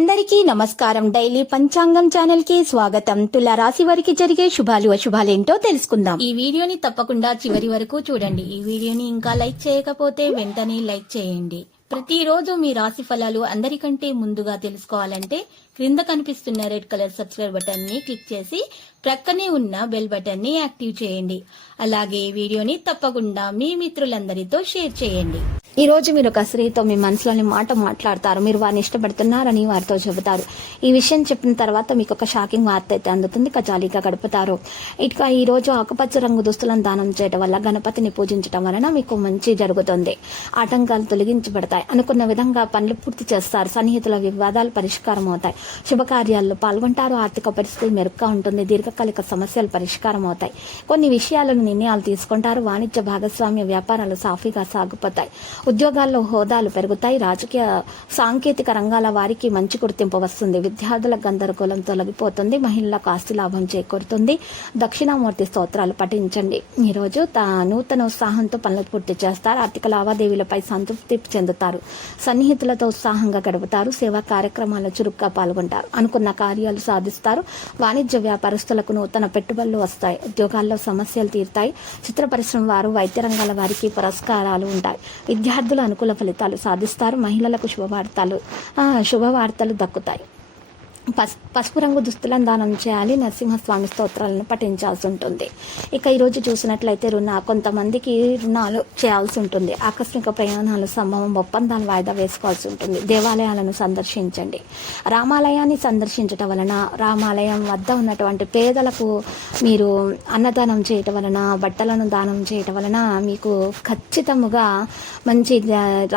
అందరికీ నమస్కారం. డైలీ పంచాంగం ఛానల్ కి స్వాగతం. తుల రాశి వారికి జరిగే శుభాలు అశుభాలేంటో తెలుసుకుందాం. ఈ వీడియోని తప్పకుండా చివరి వరకు చూడండి. ఈ వీడియోని ఇంకా లైక్ చేయకపోతే వెంటనే లైక్ చేయండి. ప్రతిరోజు మీ రాశి ఫలాలు అందరికంటే ముందుగా తెలుసుకోవాలంటే క్రింద కనిపిస్తున్న రెడ్ కలర్ సబ్స్క్రైబ్ బటన్ ని క్లిక్ చేసి ప్రక్కనే ఉన్న బెల్ బటన్ ని యాక్టివ్ చేయండి. అలాగే వీడియోని తప్పకుండా మీ మిత్రులందరితో షేర్ చేయండి. ఈ రోజు మీరు ఒక స్త్రీతో మీ మనసులోని మాట మాట్లాడతారు. మీరు వారిని ఇష్టపడుతున్నారని వారితో చెబుతారు. ఈ విషయం చెప్పిన తర్వాత మీకు ఒక షాకింగ్ వార్త అయితే అందుతుంది. జాలీగా గడుపుతారు. ఇక ఈ రోజు ఆకుపచ్చ రంగు దుస్తులను దానం చేయడం వల్ల, గణపతిని పూజించడం వలన మీకు మంచి జరుగుతుంది. ఆటంకాలు తొలగించబడతాయి. అనుకున్న విధంగా పనులు పూర్తి చేస్తారు. సన్నిహితుల వివాదాలు పరిష్కారం అవుతాయి. శుభకార్యాల్లో పాల్గొంటారు. ఆర్థిక పరిస్థితి మెరుగ్గా ఉంటుంది. దీర్ఘకాలిక సమస్యలు పరిష్కారం అవుతాయి. కొన్ని విషయాలను నిర్ణయాలు తీసుకుంటారు. వాణిజ్య భాగస్వామ్య వ్యాపారాలు సాఫీగా సాగిపోతాయి. ఉద్యోగాల్లో హోదాలు పెరుగుతాయి. రాజకీయ సాంకేతిక రంగాల వారికి మంచి గుర్తింపు వస్తుంది. విద్యార్థుల గందరగోళం తొలగిపోతుంది. మహిళలకు ఆస్తి లాభం చేకూరుతుంది. దక్షిణామూర్తి స్తోత్రాలు పఠించండి. ఈ రోజు నూతన ఉత్సాహంతో పనులు పూర్తి చేస్తారు. ఆర్థిక లావాదేవీలపై సంతృప్తి చెందుతారు. సన్నిహితులతో ఉత్సాహంగా గడుపుతారు. సేవా కార్యక్రమాల్లో చురుగ్గా పాల్గొంటారు. అనుకున్న కార్యాలు సాధిస్తారు. వాణిజ్య వ్యాపారస్తులకు నూతన పెట్టుబడులు వస్తాయి. ఉద్యోగాల్లో సమస్యలు తీరుతాయి. చిత్ర పరిశ్రమ వారు, వైద్య రంగాల వారికి పురస్కారాలు ఉంటాయి. విద్యార్థులు అనుకూల ఫలితాలు సాధిస్తారు. మహిళలకు శుభవార్తలు దక్కుతాయి. పసుపు రంగు దుస్తులను దానం చేయాలి. నరసింహస్వామి స్తోత్రాలను పఠించాల్సి ఉంటుంది. ఇక ఈరోజు చూసినట్లయితే కొంతమందికి రుణాలు చేయాల్సి ఉంటుంది. ఆకస్మిక ప్రయాణాలు సంభవం, ఒప్పందాలు వాయిదా వేసుకోవాల్సి ఉంటుంది. దేవాలయాలను సందర్శించండి. రామాలయాన్ని సందర్శించటం వలన, రామాలయం వద్ద ఉన్నటువంటి పేదలకు మీరు అన్నదానం చేయటం వలన, బట్టలను దానం చేయటం వలన మీకు ఖచ్చితముగా మంచి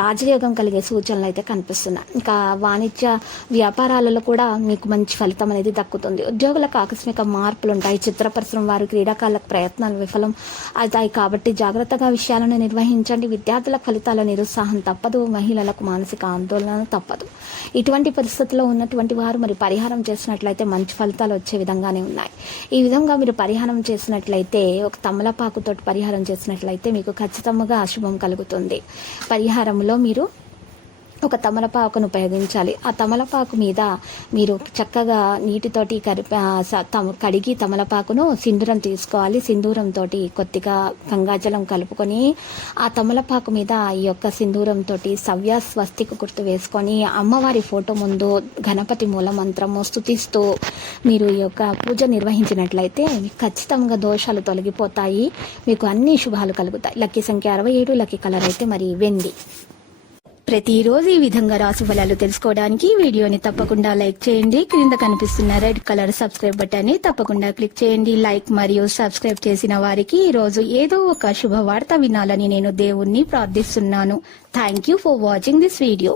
రాజయోగం కలిగే సూచనలు అయితే కనిపిస్తున్నాయి. ఇంకా వాణిజ్య వ్యాపారాలలో కూడా మీకు మంచి ఫలితం అనేది దక్కుతుంది. ఉద్యోగులకు ఆకస్మిక మార్పులు ఉంటాయి. చిత్ర పరిశ్రమ వారు, క్రీడాకారులకు ప్రయత్నాలు విఫలం అవుతాయి కాబట్టి జాగ్రత్తగా విషయాలను నిర్వహించండి. విద్యార్థుల ఫలితాల నిరుత్సాహం తప్పదు. మహిళలకు మానసిక ఆందోళన తప్పదు. ఇటువంటి పరిస్థితుల్లో ఉన్నటువంటి వారు మరి పరిహారం చేసినట్లయితే మంచి ఫలితాలు వచ్చే విధంగానే ఉన్నాయి. ఈ విధంగా మీరు పరిహారం చేసినట్లయితే, ఒక తమలపాకుతో పరిహారం చేసినట్లయితే మీకు ఖచ్చితంగా అశుభం కలుగుతుంది. పరిహారంలో మీరు ఒక తమలపాకును ఉపయోగించాలి. ఆ తమలపాకు మీద మీరు చక్కగా నీటితోటి కడిగి తమలపాకును సింధూరం తీసుకోవాలి. సింధూరంతో కొద్దిగా గంగాజలం కలుపుకొని ఆ తమలపాకు మీద ఈ యొక్క సింధూరంతో సవ్య స్వస్తికి గుర్తు వేసుకొని అమ్మవారి ఫోటో ముందు గణపతి మూల మంత్రము స్తుతిస్తూ మీరు ఈ యొక్క పూజ నిర్వహించినట్లయితే ఖచ్చితంగా దోషాలు తొలగిపోతాయి. మీకు అన్ని శుభాలు కలుగుతాయి. లక్కీ సంఖ్య 67, లక్కీ కలర్ అయితే మరి వెండి. ప్రతిరోజు ఈ విధంగా రాశి ఫలాలు తెలుసుకోవడానికి వీడియోని తప్పకుండా లైక్ చేయండి. క్రింద కనిపిస్తున్న రెడ్ కలర్ సబ్స్క్రైబ్ బటన్ ని తప్పకుండా క్లిక్ చేయండి. లైక్ మరియు సబ్స్క్రైబ్ చేసిన వారికి ఈ రోజు ఏదో ఒక శుభవార్త వినాలని నేను దేవుణ్ణి ప్రార్థిస్తున్నాను. Thank you for watching this video.